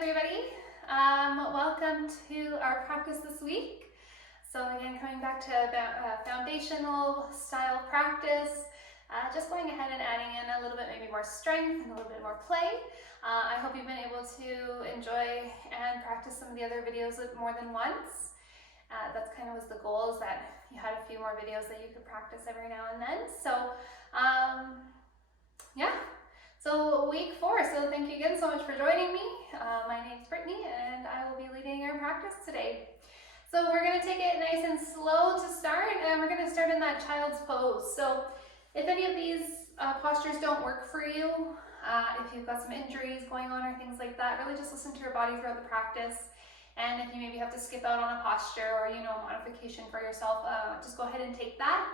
everybody. Welcome to our practice this week. So again, coming back to foundational style practice, just going ahead and adding in a little bit maybe more strength and a little bit more play. I hope you've been able to enjoy and practice some of the other videos more than once. That's kind of was the goal, is that you had a few more videos that you could practice every now and then. So yeah. So week 4, so thank you again so much for joining me. My name's Brittany and I will be leading our practice today. So we're going to take it nice and slow to start, and we're going to start in that child's pose. So if any of these postures don't work for you, if you've got some injuries going on or things like that, really just listen to your body throughout the practice. And if you maybe have to skip out on a posture or modification for yourself, just go ahead and take that.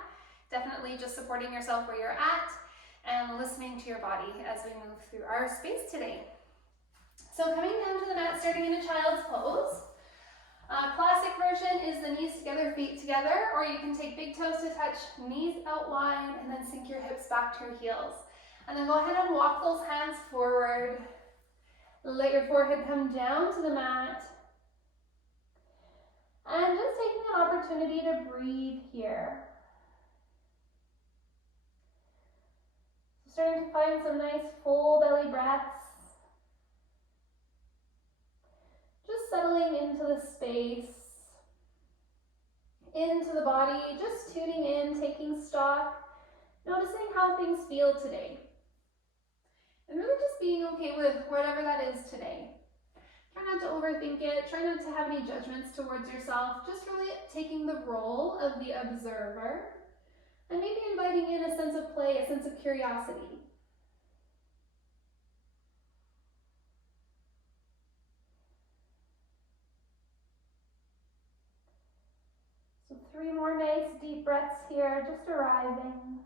Definitely just supporting yourself where you're at and listening to your body as we move through our space today. So coming down to the mat, starting in a child's pose. Classic version is the knees together, feet together, or you can take big toes to touch, knees out wide, and then sink your hips back to your heels. And then go ahead and walk those hands forward. Let your forehead come down to the mat. And just taking an opportunity to breathe here. Starting to find some nice full belly breaths. Just settling into the space, into the body, just tuning in, taking stock, noticing how things feel today. And really just being okay with whatever that is today. Try not to overthink it, try not to have any judgments towards yourself, just really taking the role of the observer. And maybe inviting in a sense of play, a sense of curiosity. So 3 more nice deep breaths here, just arriving.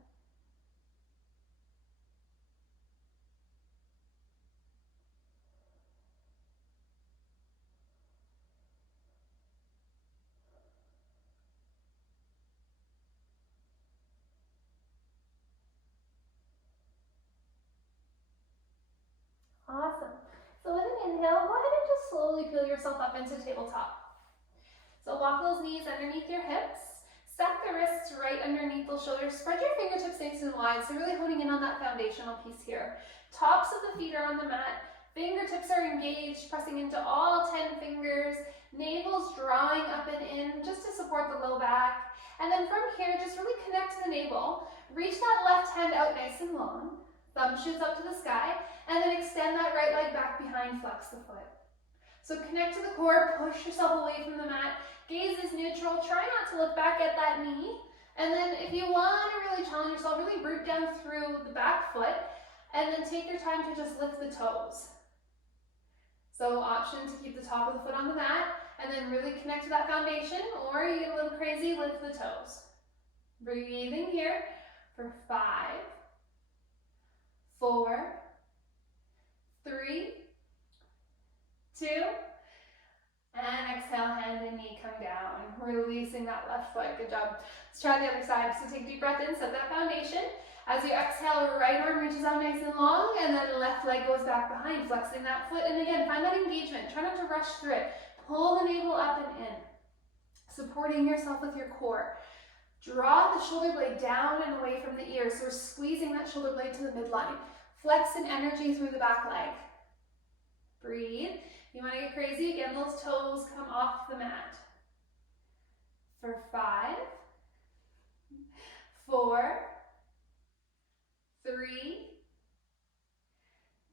Awesome. So with an inhale, go ahead and just slowly peel yourself up into tabletop. So walk those knees underneath your hips. Stack the wrists right underneath those shoulders. Spread your fingertips nice and wide, so really honing in on that foundational piece here. Tops of the feet are on the mat. Fingertips are engaged, pressing into all 10 fingers. Navel's drawing up and in, just to support the low back. And then from here, just really connect to the navel. Reach that left hand out nice and long. Thumb shoots up to the sky, and then extend that right leg back behind, flex the foot. So connect to the core, push yourself away from the mat. Gaze is neutral, try not to look back at that knee. And then if you want to really challenge yourself, really root down through the back foot, and then take your time to just lift the toes. So option to keep the top of the foot on the mat, and then really connect to that foundation, or you get a little crazy, lift the toes. Breathing here for 5, 4, 3, 2, and exhale, hand and knee come down, releasing that left foot. Good job. Let's try the other side. So take a deep breath in, set that foundation. As you exhale, right arm reaches out nice and long, and then left leg goes back behind, flexing that foot. And again, find that engagement. Try not to rush through it. Pull the navel up and in, supporting yourself with your core. Draw the shoulder blade down and away from the ear, so we're squeezing that shoulder blade to the midline. Flex in energy through the back leg. Breathe. You want to get crazy, again, those toes come off the mat. For 5, 4, 3,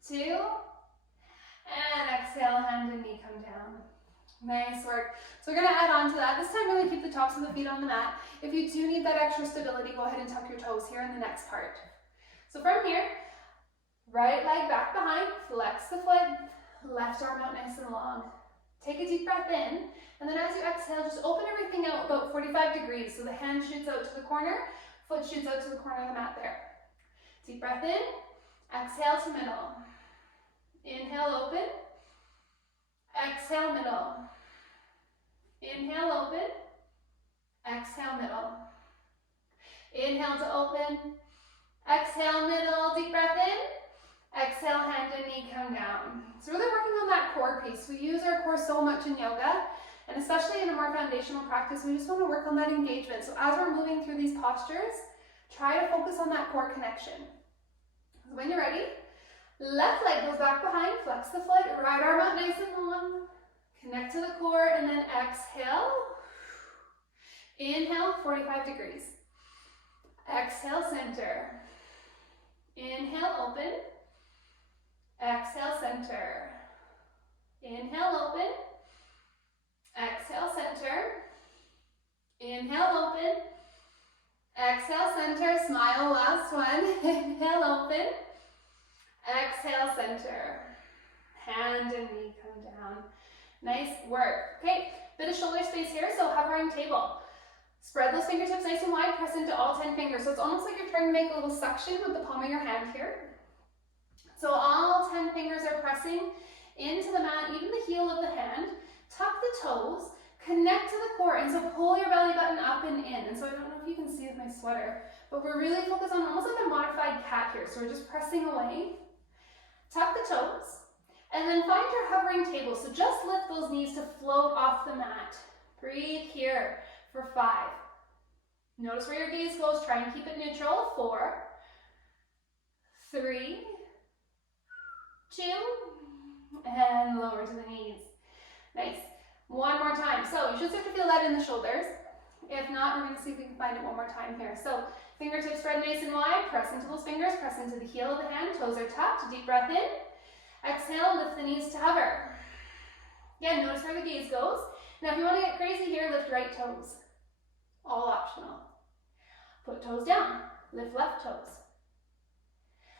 2, and exhale, hand and knee come down. Nice work. So we're going to add on to that. This time, really keep the tops of the feet on the mat. If you do need that extra stability, go ahead and tuck your toes here in the next part. So from here, right leg back behind, flex the foot, left arm out nice and long. Take a deep breath in, and then as you exhale, just open everything out about 45 degrees. So the hand shoots out to the corner, foot shoots out to the corner of the mat there. Deep breath in, exhale to middle. Inhale, open. Exhale, middle. Inhale, open. Exhale, middle. Inhale to open. Exhale, middle. Deep breath in. Exhale, hand and knee come down. So really working on that core piece. We use our core so much in yoga, and especially in a more foundational practice, we just want to work on that engagement. So as we're moving through these postures, try to focus on that core connection. So when you're ready, left leg goes back behind, flex the foot, right arm out nice and long, connect to the core, and then exhale. Inhale, 45 degrees. Exhale, center. Inhale, open. Exhale, center. Inhale, open. Exhale, center. Inhale, open. Exhale, center. Smile, last one. Inhale, open. Exhale, center. Hand and knee come down. Nice work. Okay, bit of shoulder space here, so hovering table. Spread those fingertips nice and wide, press into all 10 fingers. So it's almost like you're trying to make a little suction with the palm of your hand here. So all 10 fingers are pressing into the mat, even the heel of the hand. Tuck the toes, connect to the core, and so pull your belly button up and in. And so I don't know if you can see with my sweater, but we're really focused on almost like a modified cat here. So we're just pressing away. Tuck the toes, and then find your hovering table. So just lift those knees to float off the mat. Breathe here for 5. Notice where your gaze goes. Try and keep it neutral. 4, 3, 2, and lower to the knees. Nice. One more time. So you should start to feel that in the shoulders. If not, we're going to see if we can find it one more time here. So fingertips spread nice and wide. Press into those fingers. Press into the heel of the hand. Toes are tucked. Deep breath in. Exhale. Lift the knees to hover. Again, notice where the gaze goes. Now, if you want to get crazy here, lift right toes. All optional. Put toes down. Lift left toes.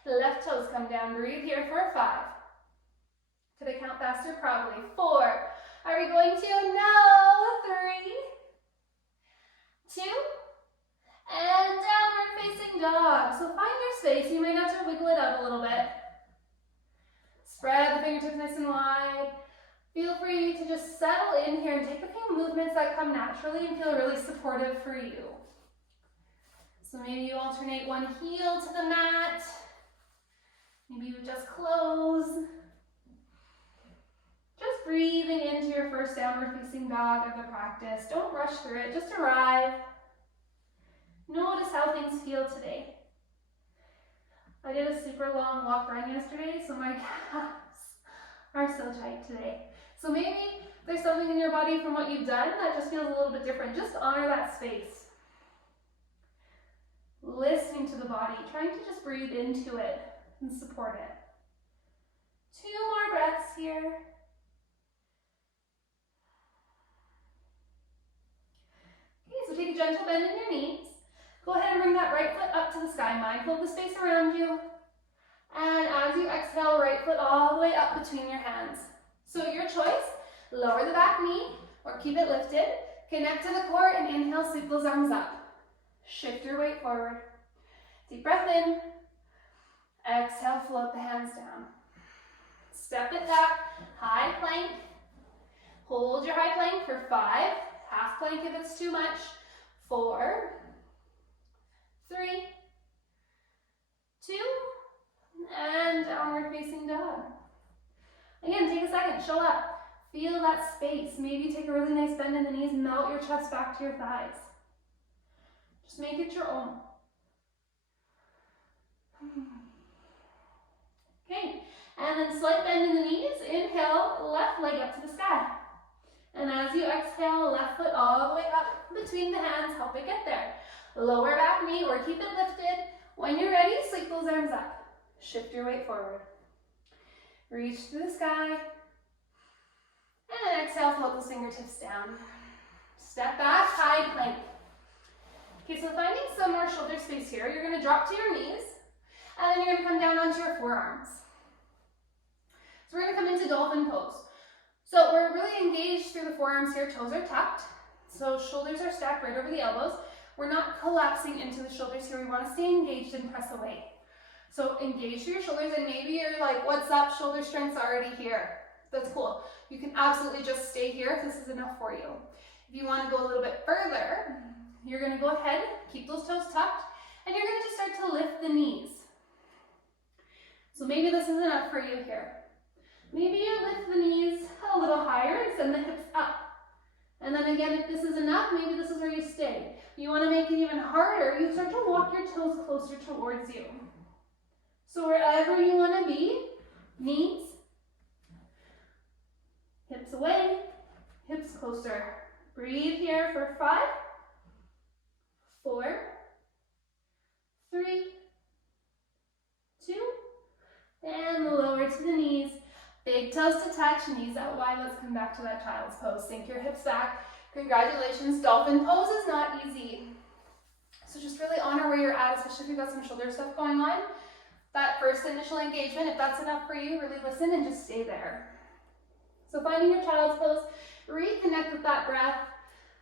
Left toes come down. Breathe here for 5. Could I count faster? Probably. 4. Are we going to? No. 3, 2, and downward facing dog. So find your space. You might have to wiggle it out a little bit. Spread the fingertips nice and wide. Feel free to just settle in here and take a few movements that come naturally and feel really supportive for you. So maybe you alternate one heel to the mat. Maybe you just close. Just breathing into your first downward facing dog of the practice. Don't rush through it, just arrive. Notice how things feel today. I did a super long walk run yesterday, so my calves are so tight today. So maybe there's something in your body from what you've done that just feels a little bit different. Just honor that space. Listening to the body, trying to just breathe into it and support it. 2 more breaths here. Okay, so take a gentle bend in your knees. Go ahead and bring that right foot up to the sky, mindful of the space around you. And as you exhale, right foot all the way up between your hands. So your choice, lower the back knee or keep it lifted. Connect to the core and inhale, sweep those arms up. Shift your weight forward. Deep breath in. Exhale, float the hands down. Step it back, high plank. Hold your high plank for 5. Half plank if it's too much. 4, 3, 2, and downward facing dog. Again, take a second, show up. Feel that space. Maybe take a really nice bend in the knees, melt your chest back to your thighs. Just make it your own. Okay, and then slight bend in the knees. Inhale, left leg up to the sky. And as you exhale, left foot all the way up between the hands, help it get there. Lower back knee or keep it lifted. When you're ready, sweep those arms up. Shift your weight forward. Reach to the sky. And then exhale, float those fingertips down. Step back, high plank. Okay, so finding some more shoulder space here, you're going to drop to your knees, and then you're going to come down onto your forearms. So we're going to come into dolphin pose. So we're really engaged through the forearms here. Toes are tucked, so shoulders are stacked right over the elbows. We're not collapsing into the shoulders here. We want to stay engaged and press away. So engage through your shoulders, and maybe you're like, what's up? Shoulder strength's already here. That's cool. You can absolutely just stay here if this is enough for you. If you want to go a little bit further, you're going to go ahead, keep those toes tucked, and you're going to just start to lift the knees. So maybe this is enough for you here. Maybe you lift the knees a little higher and send the hips up. And then again, if this is enough, maybe this is where you stay. You want to make it even harder, you start to walk your toes closer towards you. So wherever you want to be, knees, hips away, hips closer. Breathe here for 5, 4, 3, 2, and lower to the knees. Big toes to touch, knees out wide. Let's come back to that child's pose. Sink your hips back. Congratulations, dolphin pose is not easy. So just really honor where you're at, especially if you've got some shoulder stuff going on. That first initial engagement, if that's enough for you, really listen and just stay there. So finding your child's pose, reconnect with that breath.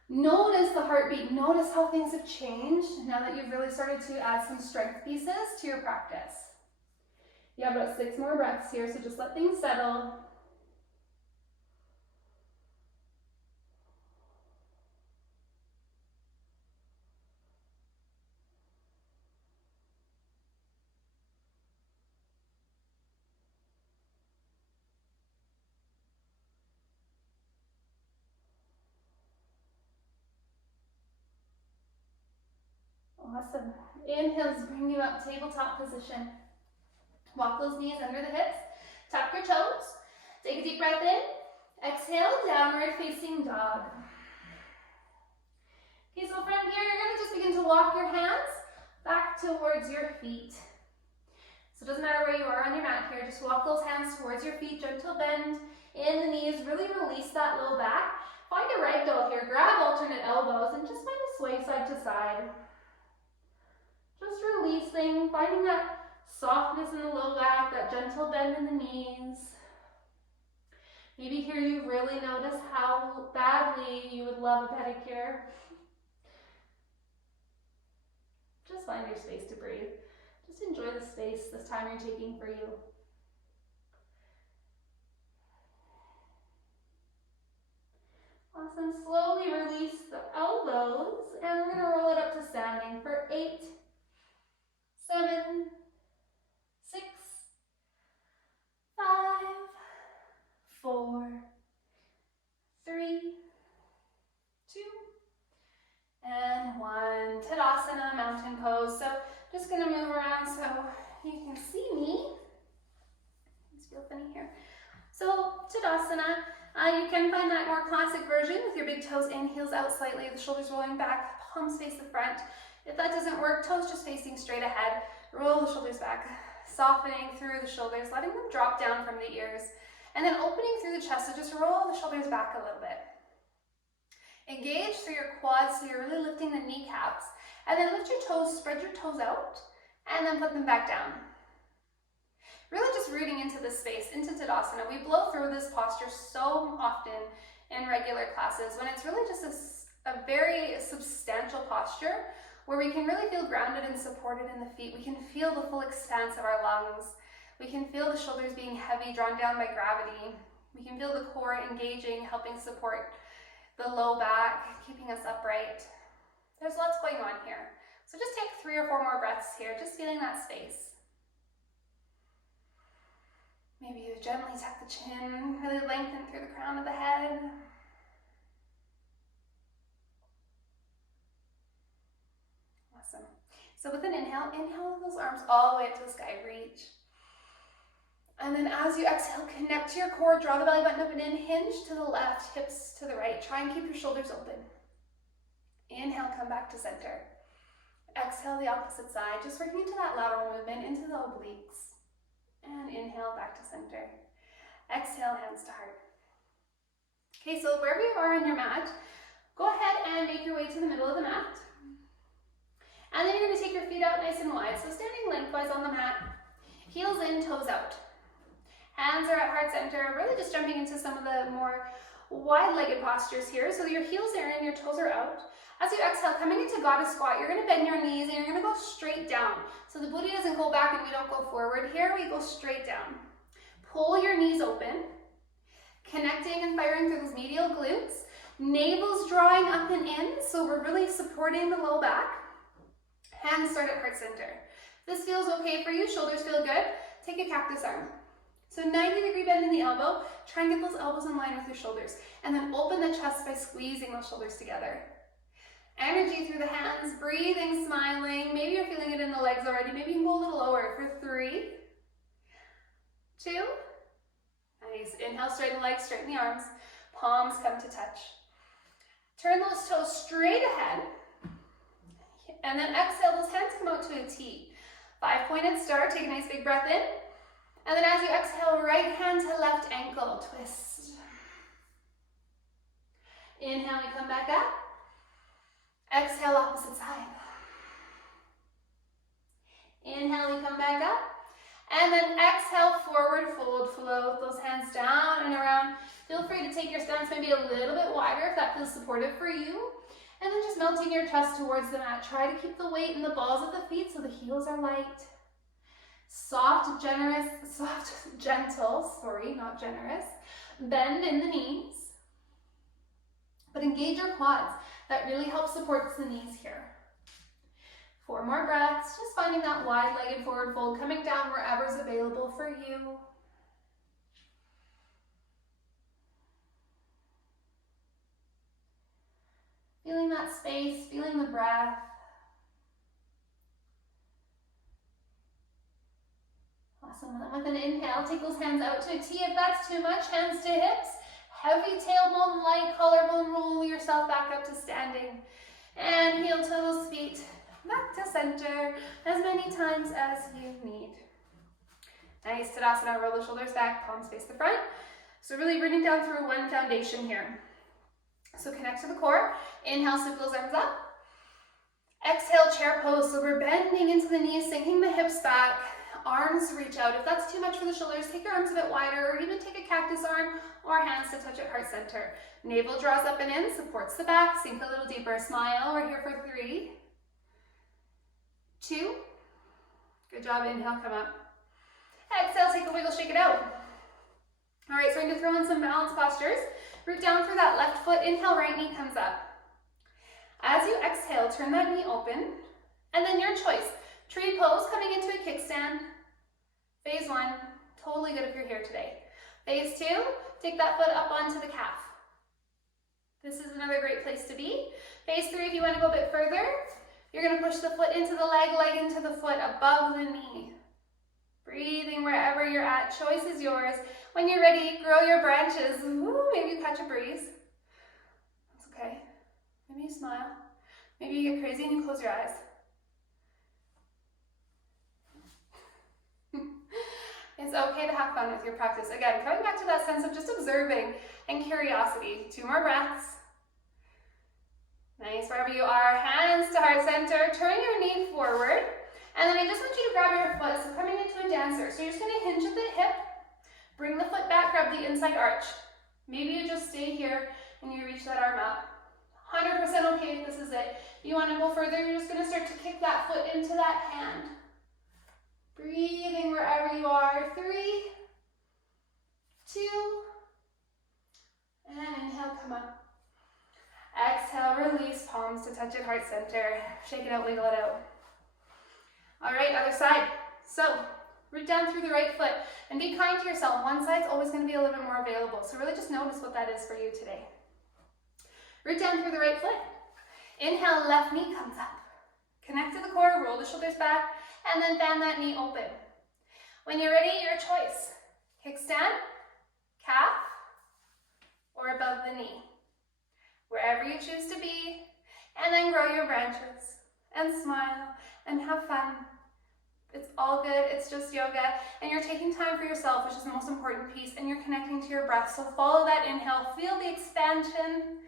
Notice the heartbeat. Notice how things have changed now that you've really started to add some strength pieces to your practice. You have about 6 more breaths here, so just let things settle. Awesome. Inhales, bring you up, tabletop position. Walk those knees under the hips. Tuck your toes. Take a deep breath in. Exhale, downward facing dog. Okay, so from here, you're going to just begin to walk your hands back towards your feet. So it doesn't matter where you are on your mat here, just walk those hands towards your feet, gentle bend in the knees, really release that low back. Find a ragdoll here, grab alternate elbows, and just find a sway side to side. Just releasing, finding that softness in the low back, that gentle bend in the knees. Maybe here you really notice how badly you would love a pedicure. Just find your space to breathe. Just enjoy the space this time you're taking for you. Awesome. Slowly release the elbows, and we're going to roll it up to standing for 8, 7, 6, 5, 4, 3, 2, and 1. Tadasana, mountain pose. So just going to move around so you can see me. It's feel funny here. So Tadasana, you can find that more classic version with your big toes in, heels out slightly, the shoulders rolling back, palms face the front. If that doesn't work, toes just facing straight ahead. Roll the shoulders back, softening through the shoulders, letting them drop down from the ears, and then opening through the chest, so just roll the shoulders back a little bit. Engage through your quads, so you're really lifting the kneecaps, and then lift your toes, spread your toes out, and then put them back down. Really just rooting into this space, into Tadasana. We blow through this posture so often in regular classes when it's really just a very substantial posture where we can really feel grounded and supported in the feet. We can feel the full expanse of our lungs. We can feel the shoulders being heavy, drawn down by gravity. We can feel the core engaging, helping support the low back, keeping us upright. There's lots going on here. So just take 3 or 4 more breaths here, just feeling that space. Maybe you gently tuck the chin, really lengthen through the crown of the head. Awesome. So with an inhale, inhale those arms all the way up to the sky, reach. And then as you exhale, connect to your core, draw the belly button up and in, hinge to the left, hips to the right. Try and keep your shoulders open. Inhale, come back to center. Exhale the opposite side, just working into that lateral movement, into the obliques. And inhale, back to center. Exhale, hands to heart. Okay, so wherever you are on your mat, go ahead and make your way to the middle of the mat. And then you're going to take your feet out nice and wide. So standing lengthwise on the mat, heels in, toes out. Hands are at heart center, really just jumping into some of the more wide-legged postures here. So your heels are in, your toes are out. As you exhale, coming into goddess squat, you're going to bend your knees and you're going to go straight down. So the booty doesn't go back and we don't go forward. Here we go straight down. Pull your knees open, connecting and firing through those medial glutes. Navel's drawing up and in, so we're really supporting the low back. Hands start at heart center. This feels okay for you, shoulders feel good. take a cactus arm. So 90-degree bend in the elbow, try and get those elbows in line with your shoulders, and then open the chest by squeezing those shoulders together. Energy through the hands, breathing, smiling. Maybe you're feeling it in the legs already. Maybe you can go a little lower for 3, 2, nice. Inhale, straighten the legs, straighten the arms. Palms come to touch. Turn those toes straight ahead. And then exhale, those hands come out to a T. 5-pointed star, take a nice big breath in. And then as you exhale, right hand to left ankle, twist. Inhale, we come back up. Exhale, opposite side. Inhale, we come back up. And then exhale, forward fold, float those hands down and around. Feel free to take your stance maybe a little bit wider if that feels supportive for you. And then just melting your chest towards the mat. Try to keep the weight in the balls of the feet so the heels are light. Soft, gentle, not generous. Bend in the knees. But engage your quads. That really helps support the knees here. 4 more breaths, just finding that wide-legged forward fold, coming down wherever's available for you. Feeling that space, feeling the breath. Awesome. And then with an inhale, take those hands out to a T if that's too much. Hands to hips. Heavy tailbone, light collarbone. Roll yourself back up to standing. And heel to those feet. Back to center as many times as you need. Nice. Tadasana. Roll the shoulders back. Palms face the front. So really rooting down through one foundation here. So connect to the core. Inhale, sweep those arms up. Exhale, chair pose. So we're bending into the knees, sinking the hips back. Arms reach out. If that's too much for the shoulders, take your arms a bit wider, or even take a cactus arm or hands to touch at heart center. Navel draws up and in, supports the back. Sink a little deeper. Smile. We're here for 3, 2. Good job. Inhale, come up. Exhale, take a wiggle, shake it out. All right, so we're going to throw in some balance postures. Root down through that left foot. Inhale, right knee comes up. As you exhale, turn that knee open. And then your choice. Tree pose, coming into a kickstand. Phase 1, totally good if you're here today. Phase 2, take that foot up onto the calf. This is another great place to be. Phase 3, if you want to go a bit further, you're going to push the foot into the leg, leg into the foot, above the knee. Breathing wherever you're at. Choice is yours. When you're ready, grow your branches. Woo, maybe you catch a breeze. That's okay. Maybe you smile. Maybe you get crazy and you close your eyes. It's okay to have fun with your practice. Again, coming back to that sense of just observing and curiosity. 2 more breaths. Nice, wherever you are, hands to heart center. Turn your knee forward. And then I just want you to grab your foot. So coming into a dancer. So you're just going to hinge at the hip. Bring the foot back, grab the inside arch. Maybe you just stay here and you reach that arm up. 100% okay if this is it. You want to go further, you're just going to start to kick that foot into that hand. Breathing wherever you are. 3, 2, and inhale, come up. Exhale, release, palms to touch at heart center. Shake it out, wiggle it out. All right, other side. So, root down through the right foot and be kind to yourself. One side's always going to be a little bit more available. So really just notice what that is for you today. Root down through the right foot. Inhale, left knee comes up. Connect to the core, roll the shoulders back, and then fan that knee open. When you're ready, your choice. Kickstand, calf, or above the knee. Wherever you choose to be, and then grow your branches and smile and have fun. It's all good, it's just yoga, and you're taking time for yourself, which is the most important piece, and you're connecting to your breath. So follow that inhale, feel the expansion,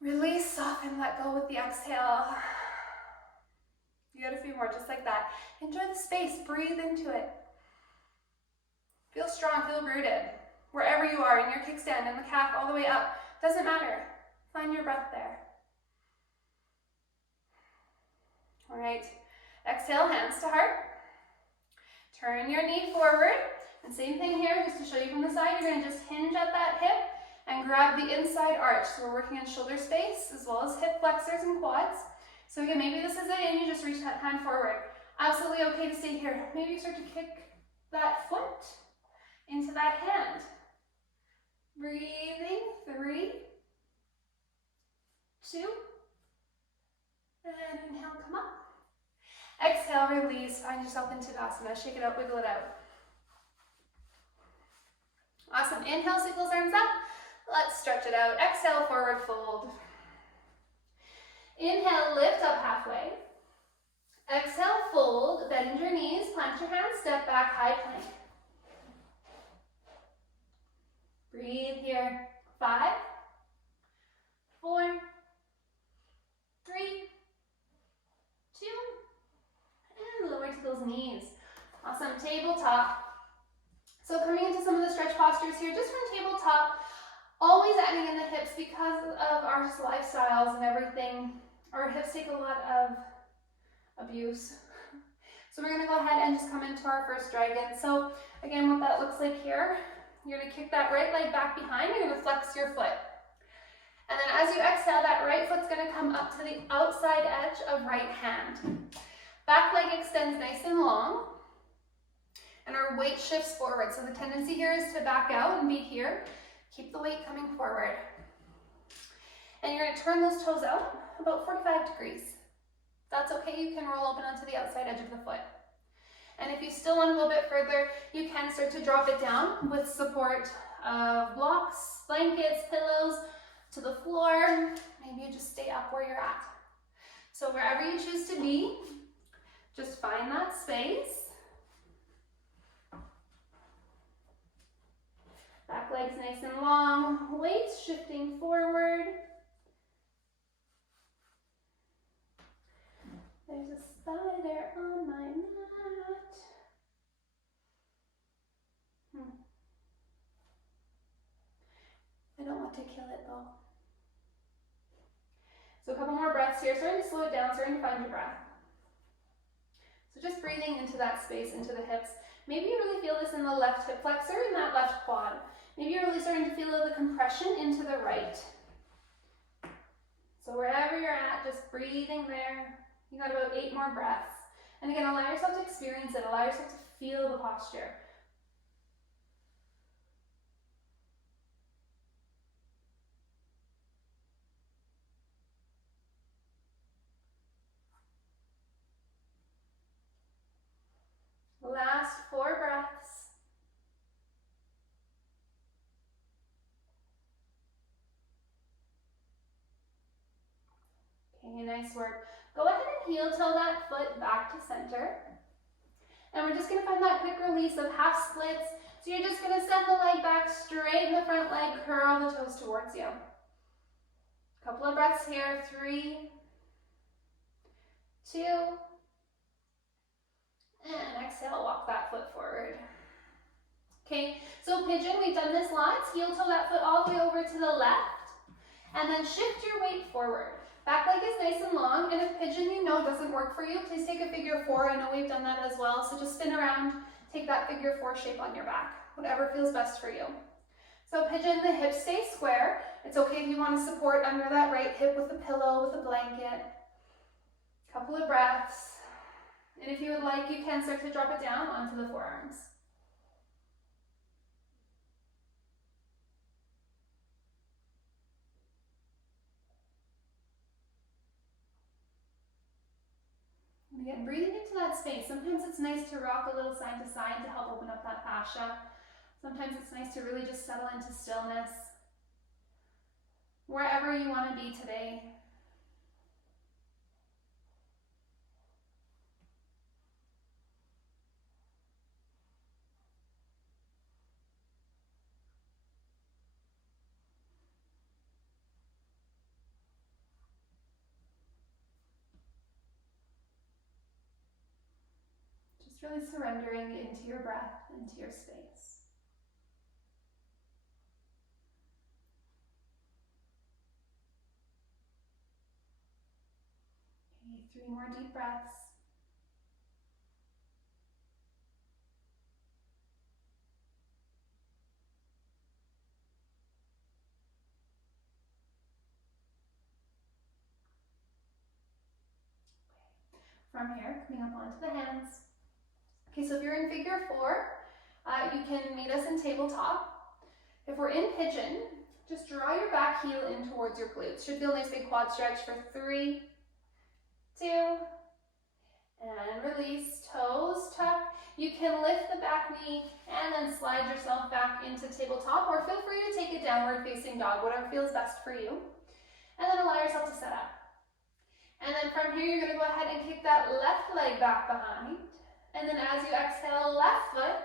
release, soften, let go with the exhale. You got a few more, just like that. Enjoy the space, breathe into it. Feel strong, feel rooted. Wherever you are, in your kickstand, in the calf, all the way up, doesn't matter. Find your breath there. All right, exhale, hands to heart. Turn your knee forward. And same thing here, just to show you from the side, you're gonna just hinge at that hip and grab the inside arch. So we're working on shoulder space as well as hip flexors and quads. So again, maybe this is it and you just reach that hand forward. Absolutely okay to stay here. Maybe you start to kick that foot into that hand. Breathing, 3, 2, and inhale, come up. Exhale, release, find yourself in Tadasana. Shake it out, wiggle it out. Awesome, inhale, singles arms up. Let's stretch it out. Exhale, forward fold. Inhale, lift up halfway. Exhale, fold, bend your knees, plant your hands, step back, high plank. Breathe here. 5, 4, 3, 2, and lower to those knees. Awesome, tabletop. So coming into some of the stretch postures here, just from tabletop, always adding in the hips because of our lifestyles and everything. Our hips take a lot of abuse. So we're gonna go ahead and just come into our first dragon. So again, what that looks like here, you're gonna kick that right leg back behind, you're gonna flex your foot. And then as you exhale, that right foot's gonna come up to the outside edge of right hand. Back leg extends nice and long, and our weight shifts forward. So the tendency here is to back out and be here. Keep the weight coming forward. And you're gonna turn those toes out about 45 degrees. That's okay, you can roll open onto the outside edge of the foot. And if you still want to go a bit further, you can start to drop it down with support of blocks, blankets, pillows, to the floor. Maybe you just stay up where you're at. So wherever you choose to be, just find that space. Back legs nice and long, weights shifting forward. There's a spider on my mat. I don't want to kill it though. So a couple more breaths here, starting to slow it down, starting to find your breath. So just breathing into that space, into the hips. Maybe you really feel this in the left hip flexor, in that left quad. Maybe you're really starting to feel the compression into the right. So wherever you're at, just breathing there. You got about 8 more breaths. And again, allow yourself to experience it. Allow yourself to feel the posture. Last 4 breaths. Okay, nice work. Go ahead and heel toe that foot back to center. And we're just gonna find that quick release of half splits. So you're just gonna send the leg back, straighten the front leg, curl the toes towards you. Couple of breaths here, 3, 2, and exhale, walk that foot forward. Okay, so pigeon, we've done this lots. Heel toe that foot all the way over to the left, and then shift your weight forward. Back leg is nice and long, and if pigeon you know doesn't work for you, please take a figure 4. I know we've done that as well, so just spin around, take that figure 4 shape on your back, whatever feels best for you. So pigeon, the hips stay square. It's okay if you want to support under that right hip with a pillow, with a blanket. Couple of breaths. And if you would like, you can start to drop it down onto the forearms. And again, breathing into that space. Sometimes it's nice to rock a little side to side to help open up that fascia. Sometimes it's nice to really just settle into stillness. Wherever you want to be today. Just really surrendering into your breath, into your space. Okay, 3 more deep breaths. From here, coming up onto the hands. Okay, so if you're in figure 4, You can meet us in tabletop. If we're in pigeon, just draw your back heel in towards your glutes. Should feel a nice big quad stretch for 3, 2, and release. Toes tuck. You can lift the back knee and then slide yourself back into tabletop, or feel free to take a downward facing dog, whatever feels best for you. And then allow yourself to set up. And then from here, you're going to go ahead and kick that left leg back behind. And then as you exhale, left foot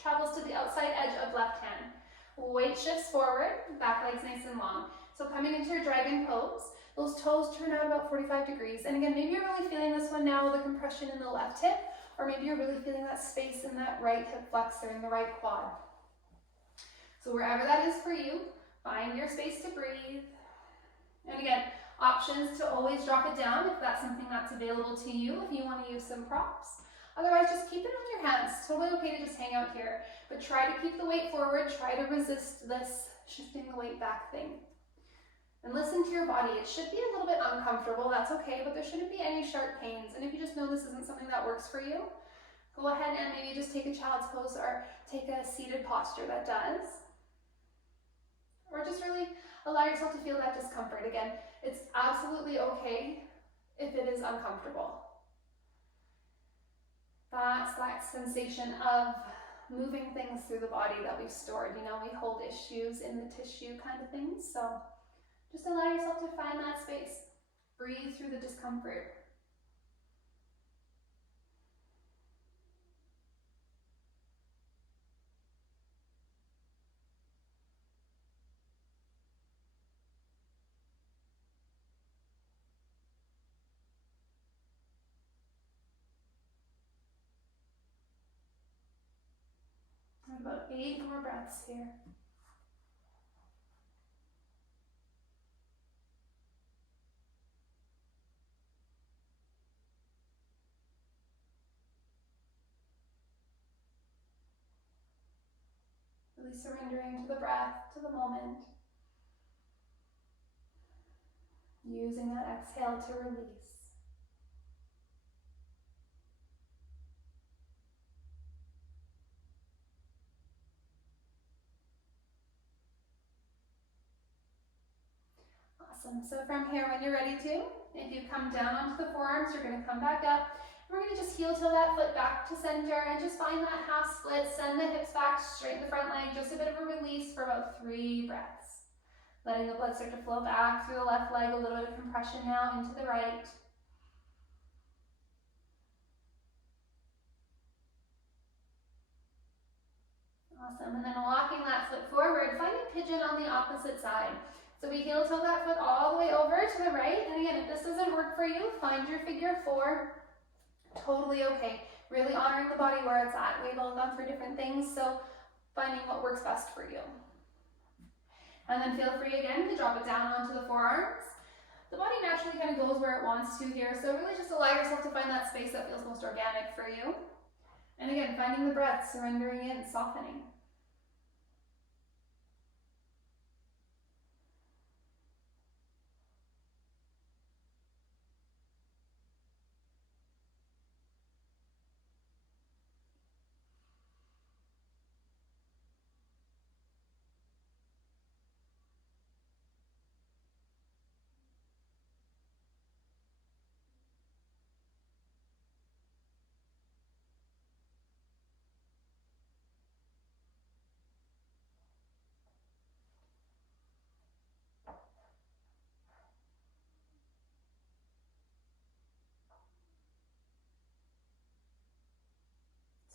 travels to the outside edge of left hand. Weight shifts forward, back leg's nice and long. So coming into your dragon pose, those toes turn out about 45 degrees. And again, maybe you're really feeling this one now with the compression in the left hip, or maybe you're really feeling that space in that right hip flexor in the right quad. So wherever that is for you, find your space to breathe. And again, options to always drop it down if that's something that's available to you, if you want to use some props. Otherwise, just keep it on your hands. Totally okay to just hang out here, but try to keep the weight forward. Try to resist this shifting the weight back thing. And listen to your body. It should be a little bit uncomfortable. That's okay, but there shouldn't be any sharp pains. And if you just know this isn't something that works for you, go ahead and maybe just take a child's pose or take a seated posture that does. Or just really allow yourself to feel that discomfort. Again, it's absolutely okay if it is uncomfortable. That's that sensation of moving things through the body that we've stored. You know, we hold issues in the tissue kind of things. So just allow yourself to find that space. Breathe through the discomfort. About 8 more breaths here. Really surrendering to the breath, to the moment. Using that exhale to release. Awesome. So from here, when you're ready to, if you come down onto the forearms, you're going to come back up. We're going to just heel till that foot back to center and just find that half split. Send the hips back, straighten the front leg, just a bit of a release for about 3 breaths. Letting the blood start to flow back through the left leg, a little bit of compression now into the right. Awesome. And then walking that foot forward, finding pigeon on the opposite side. So we heel till that foot all the way over to the right. And again, if this doesn't work for you, find your figure 4. Totally okay. Really honoring the body where it's at. We've all gone through different things, so finding what works best for you. And then feel free again to drop it down onto the forearms. The body naturally kind of goes where it wants to here, so really just allow yourself to find that space that feels most organic for you. And again, finding the breath, surrendering in, softening.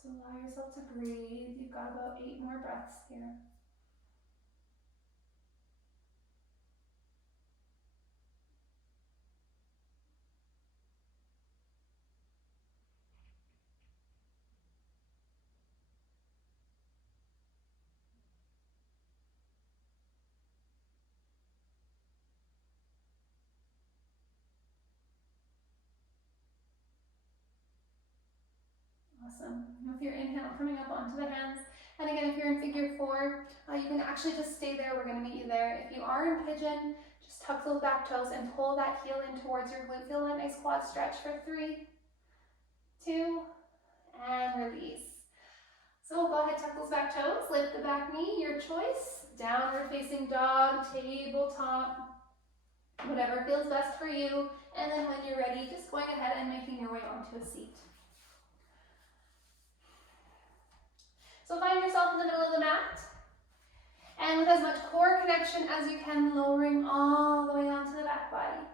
So allow yourself to breathe. You've got about 8 more breaths here. Awesome. With your inhale, coming up onto the hands. And again, if you're in figure 4, you can actually just stay there. We're going to meet you there. If you are in pigeon, just tuck those back toes and pull that heel in towards your glute. Feel that nice quad stretch for 3, 2, and release. So we'll go ahead, tuck those back toes, lift the back knee, your choice. Downward facing dog, tabletop, whatever feels best for you. And then when you're ready, just going ahead and making your way onto a seat. So find yourself in the middle of the mat. And with as much core connection as you can, lowering all the way onto the back body.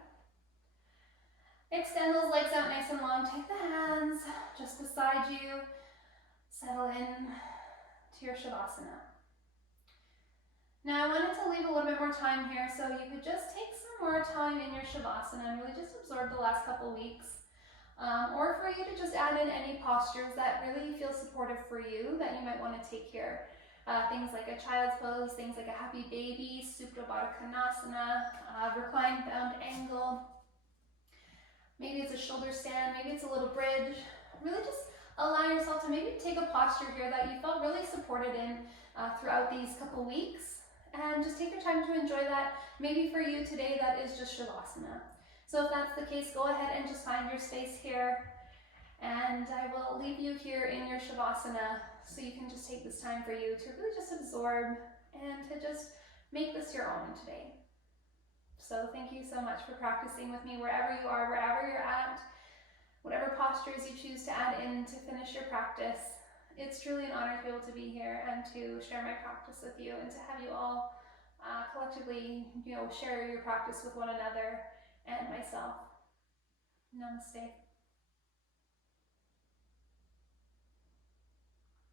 Extend those legs out nice and long. Take the hands just beside you. Settle in to your Shavasana. Now I wanted to leave a little bit more time here, so you could just take some more time in your Shavasana and really just absorb the last couple weeks. Or for you to just add in any postures that really feel supportive for you that you might want to take here. Things like a child's pose, things like a happy baby, Supta Baddha Konasana, reclined bound angle. Maybe it's a shoulder stand, maybe it's a little bridge. Really just allow yourself to maybe take a posture here that you felt really supported in throughout these couple weeks. And just take your time to enjoy that. Maybe for you today, that is just Shavasana. So if that's the case, go ahead and just find your space here. And I will leave you here in your Shavasana so you can just take this time for you to really just absorb and to just make this your own today. So thank you so much for practicing with me wherever you are, wherever you're at, whatever postures you choose to add in to finish your practice. It's truly an honor to be able to be here and to share my practice with you and to have you all collectively, share your practice with one another and myself. Namaste.